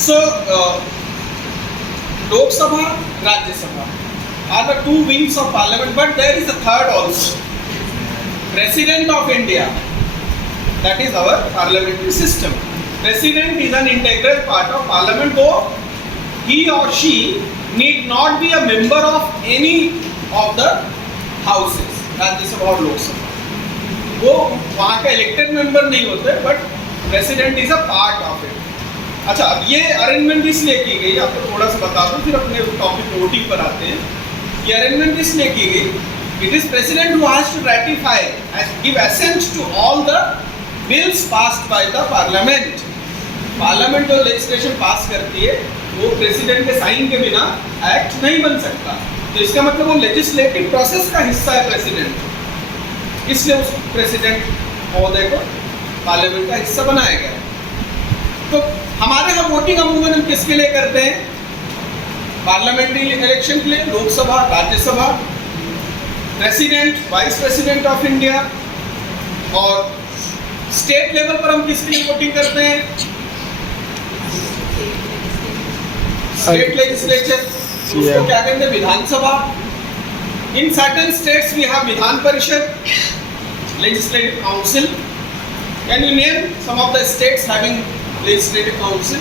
So, Lok Sabha, Rajya Sabha are the two wings of parliament, but there is a third also. President of India, that is our parliamentary system. President is an integral part of parliament, though he or she need not be a member of any of the houses, Rajya Sabha और लोक सभा. वो वहाँ का elected member नहीं होते, but president is a part of it. अच्छा, अब ये अरेंजमेंट इसलिए की गई, आपको थोड़ा सा बता दूं, फिर अपने टॉपिक वोटिंग पर आते हैं. ये अरेंजमेंट इसलिए की गई, it is president who has to ratify and give assent to all the bills passed by the parliament. Parliament जो लेजिस्लेशन पास करती है, वो प्रेसिडेंट के साइन के बिना एक्ट नहीं बन सकता. तो इसका मतलब वो लेजिस्लेटिव प्रोसेस का हिस्सा है प्रेसिडेंट, इसलिए उस प्रेसिडेंट महोदय को पार्लियामेंट का हिस्सा बनाया गया. तो हमारे यहाँ वोटिंग अमूमन हम किसके लिए करते हैं? पार्लियामेंट्री इलेक्शन के लिए, Lok Sabha, Rajya Sabha, president, vice president of India. और स्टेट लेवल पर हम किसके लिए वोटिंग करते हैं? स्टेट लेजिस्लेचर, उसको क्या कहते हैं? Vidhan Sabha. In certain states we have Vidhan Parishad, legislative council. Can you name some of the states having legislative council?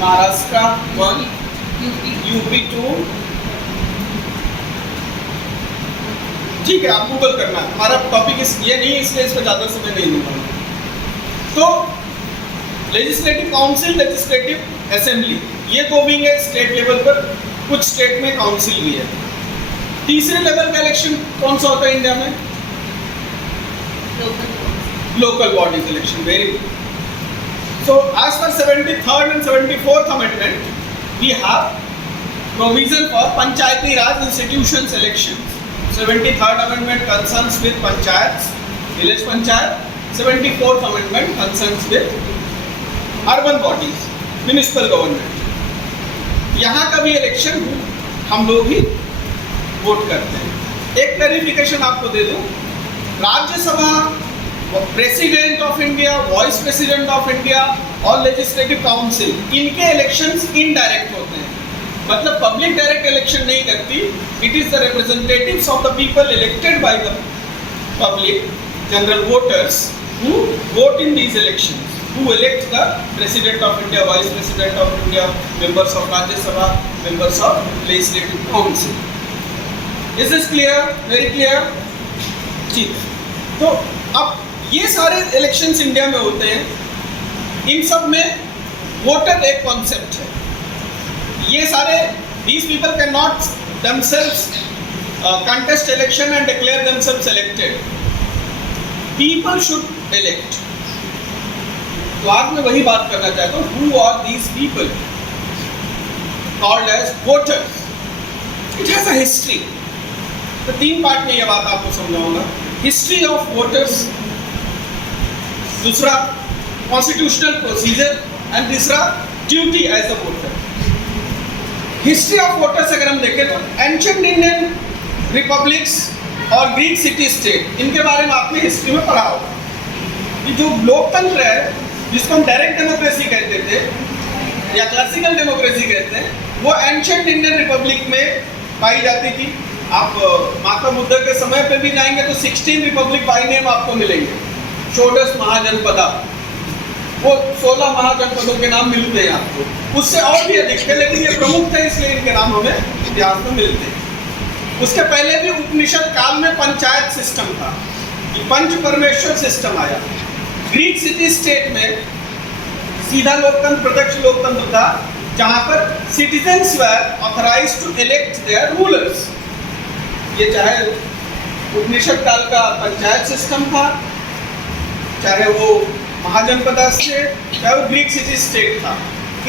Maharashtra 1, UP 2. ठीक है, आप गूगल करना, हमारा टॉपिक ये नहीं, इसलिए इस पर ज़्यादा समय नहीं दूंगा. तो लेजिस्लेटिव काउंसिल, लेजिस्लेटिव असेंबली, ये दो विंग है स्टेट लेवल पर. कुछ स्टेट में काउंसिल भी है. तीसरे लेवल का इलेक्शन कौन सा होता है इंडिया में? Local bodies election. Very good. So, as per 73rd and 74th amendment, we have provision for Panchayati Raj institutions elections. 73rd amendment concerns with panchayats, village panchayat. 74th amendment concerns with urban bodies, municipal government. यहाँ का भी election हम लोग ही vote करते हैं. एक clarification आपको दे दूं, Rajya Sabha, president of India, vice president of India और लेजिस्लेटिव काउंसिल, इनके इलेक्शंस इनडायरेक्ट होते हैं. मतलब पब्लिक डायरेक्ट इलेक्शन नहीं करती. It is the representatives of the people elected by the public, general voters, who vote in these elections, who elect the president of India, vice president of India, members of Rajya Sabha, members of legislative council. Is this clear? Very clear. ठीक. तो अब ये सारे elections India में होते हैं. इन सब में वोटर एक कॉन्सेप्ट है. ये सारे these people cannot themselves contest election and declare themselves elected. People should elect. तो आज मैं वही बात करना चाहता हूँ. Who are these people called as voters? It has a history. तो 3 पार्ट में ये बात आपको समझाऊंगा. हिस्ट्री ऑफ वोटर्स, दूसरा कॉन्स्टिट्यूशनल प्रोसीजर, एंड तीसरा duty as a voter. History of voters अगर हम देखें तो एंशिएंट इंडियन रिपब्लिक्स और ग्रीक सिटी स्टेट, इनके बारे में आपने हिस्ट्री में पढ़ा होगा. कि जो लोकतंत्र है, जिसको हम डायरेक्ट डेमोक्रेसी कहते थे या क्लासिकल डेमोक्रेसी कहते हैं, वो एंशिएंट इंडियन रिपब्लिक में पाई जाती थी. आप माता बुद्ध के समय पे भी जाएंगे तो 16 रिपब्लिक बाई नेम आपको मिलेंगे. षोडश महाजनपदा, वो 16 महाजनपदों के नाम मिलते हैं आपको. उससे और भी अधिक थे, लेकिन ये प्रमुख थे, इसलिए इनके नाम हमें इतिहास में मिलते हैं. उसके पहले भी उपनिषद काल में पंचायत सिस्टम था, पंच परमेश्वर सिस्टम आया. ग्रीक सिटी स्टेट में सीधा लोकतंत्र, प्रत्यक्ष लोकतंत्र था, जहाँ पर citizens were authorised to elect their rulers. ये चाहे उपनिषद काल का पंचायत सिस्टम था, चाहे वो महाजनपद स्टेट, चाहे वो ग्रीक सिटी स्टेट था.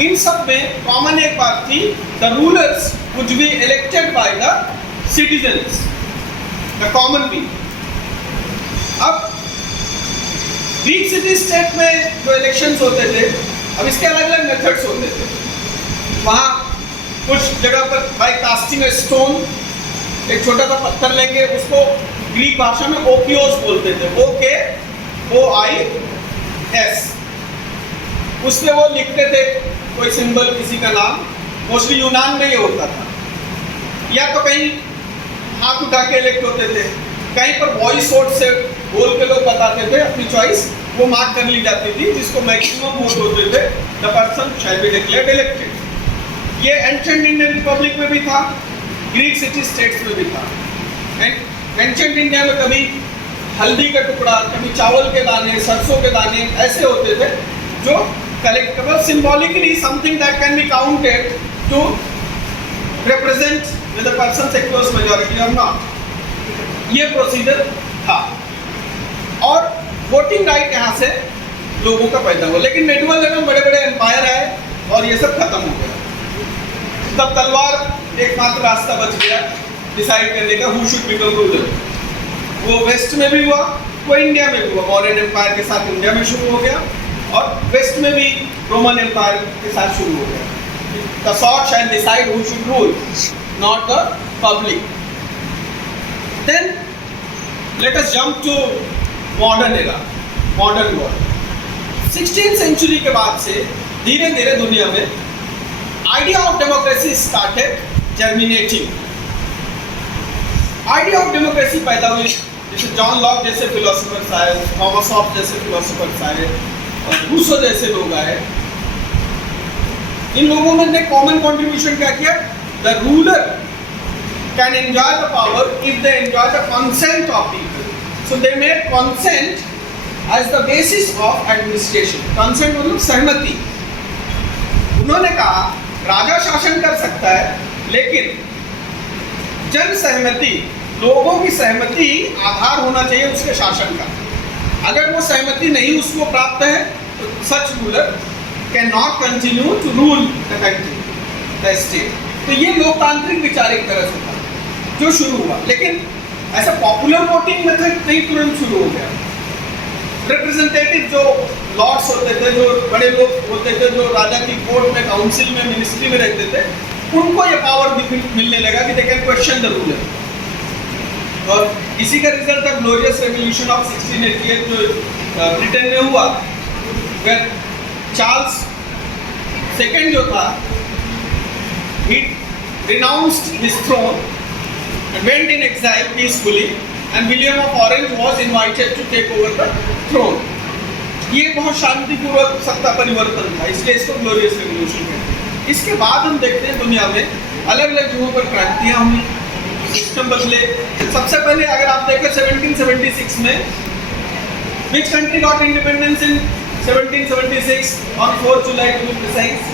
इन सब में कॉमन एक बात थी, the rulers could be elected by the citizens, the common people. अब ग्रीक सिटी स्टेट में जो इलेक्शंस होते थे, अब इसके अलग अलग मेथड्स होते थे. वहाँ कुछ जगह पर बाय कास्टिंग ए स्टोन, एक छोटा सा पत्थर लेंगे, उसको ग्रीक भाषा में ओपियोस बोलते थे, OKOIS. उसमें वो लिखते थे कोई सिंबल, किसी का नाम, मोस्टली यूनान में ये होता था। या तो कहीं हाथ उठा के इलेक्ट होते थे, कहीं पर वॉइस वोट से बोल के लोग बताते थे अपनी चॉइस, वो मार्क कर ली जाती थी, जिसको मैक्सिमम वोट होते थे the person shall be declared elected. ये एंशिएंट इंडियन रिपब्लिक में भी था, ग्रीक सिटी स्टेट्स में भी था। एंड एंशिएंट इंडिया में कभी हल्दी का टुकड़ा, कभी चावल के दाने, सरसों के दाने ऐसे होते थे जो collectable symbolically something that can be counted to represent whether person secures majority or not। ये प्रोसीजर था और वोटिंग राइट यहाँ से लोगों का पैदा हुआ। लेकिन मेडुअल एवं बड़े बड़े एम्पायर आए और ये सब खत्म हो गया। तब तलवार एकमात्र रास्ता बच गया डिसाइड करने का हु शुड बिकम रूलर। वो वेस्ट में भी हुआ, वो इंडिया में भी हुआ। मौर्यन एम्पायर के साथ इंडिया में शुरू हो गया और वेस्ट में भी रोमन एम्पायर के साथ शुरू हो गया। The sword shall decide who should rule, not the public. Then let us jump to modern era, modern world. 16th century के बाद से धीरे धीरे दुनिया में idea of democracy started germinating. idea of democracy पैदा हुई, जैसे जॉन लॉक जैसे फिलोसोफर्स आए, थॉमस हॉब्स जैसे फिलोसोफर्स आए और रूसो जैसे लोग आए। इन लोगों ने कॉमन कंट्रीब्यूशन क्या किया? The ruler can enjoy the power if they enjoy the consent of people. So they made consent as the basis of administration. Consent मतलब सहमति। उन्होंने कहा राजा शासन कर सकता है, लेकिन जन सहमति, लोगों की सहमति आधार होना चाहिए उसके शासन का। अगर वो सहमति नहीं उसको प्राप्त है तो such ruler can not continue to rule the country, the state. तो ये लोकतांत्रिक विचार एक तरह से था जो शुरू हुआ, लेकिन ऐसा पॉपुलर वोटिंग मेथड नहीं तुरंत शुरू हो गया। रिप्रेजेंटेटिव जो लॉर्ड्स होते थे, जो बड़े लोग होते थे, जो राजा की कोर्ट में, काउंसिल में, मिनिस्ट्री में रहते थे, उनको ये पावर मिलने लगा कि they can question the ruler. और इसी का रिजल्ट था ग्लोरियस रेवोल्यूशन ऑफ 1688 जो ब्रिटेन में हुआ, वेयर चार्ल्स सेकेंड जो था, he renounced his throne and went in exile peacefully, and William of Orange was invited to take over the throne. ये बहुत शांतिपूर्वक सत्ता परिवर्तन था, इसलिए इसको ग्लोरियस रेवोल्यूशन कहते हैं। इसके बाद हम देखते हैं दुनिया में अलग अलग जगहों पर क्रांतियाँ हुई, सिस्टम बदले। सबसे पहले अगर आप देखें 1776 में which country got independence in 1776 on 4th July to be precise?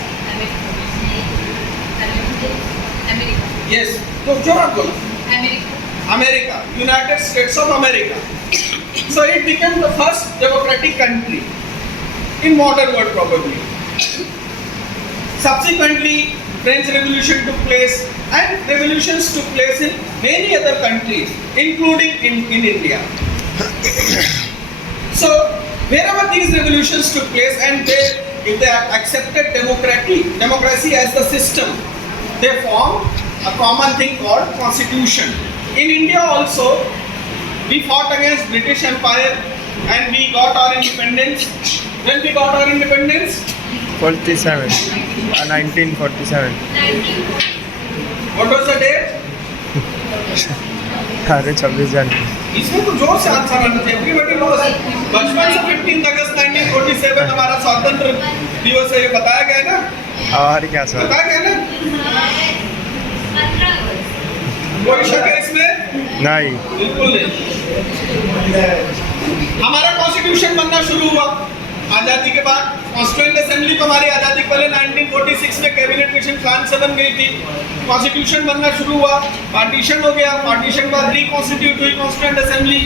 America. Yes. तो जोर बोलो। America. America, United States of America. So it became the first democratic country in modern world probably. Subsequently, French Revolution took place, and revolutions took place in many other countries, including in India. So wherever these revolutions took place, and if they accepted democracy as the system, they formed a common thing called constitution. In India also, we fought against British Empire and we got our independence. When we got our independence? 47, 1947. What was the date? अरे 26 जनवरी। इसमें तो जोर से answer आना चाहिए। Everybody knows बचपन से 15 अगस्त 1947 हमारा स्वतंत्र दिवस है, ये बताया गया है ना? और क्या सर? बताया गया ना? कोई शक है इसमें? नहीं। बिल्कुल नहीं। हमारा कॉन्स्टिट्यूशन बनना शुरू हुआ आज़ादी के बाद। कॉन्स्टिट्यूएंट असेंबली तो हमारी आज़ादी के पहले 1946 में कैबिनेट मिशन प्लान से बन गई थी। कॉन्स्टिट्यूशन बनना शुरू हुआ, पार्टीशन हो गया, पार्टीशन के बाद रिकॉन्स्टिट्यूट हुई कॉन्स्टिट्यूएंट असेंबली।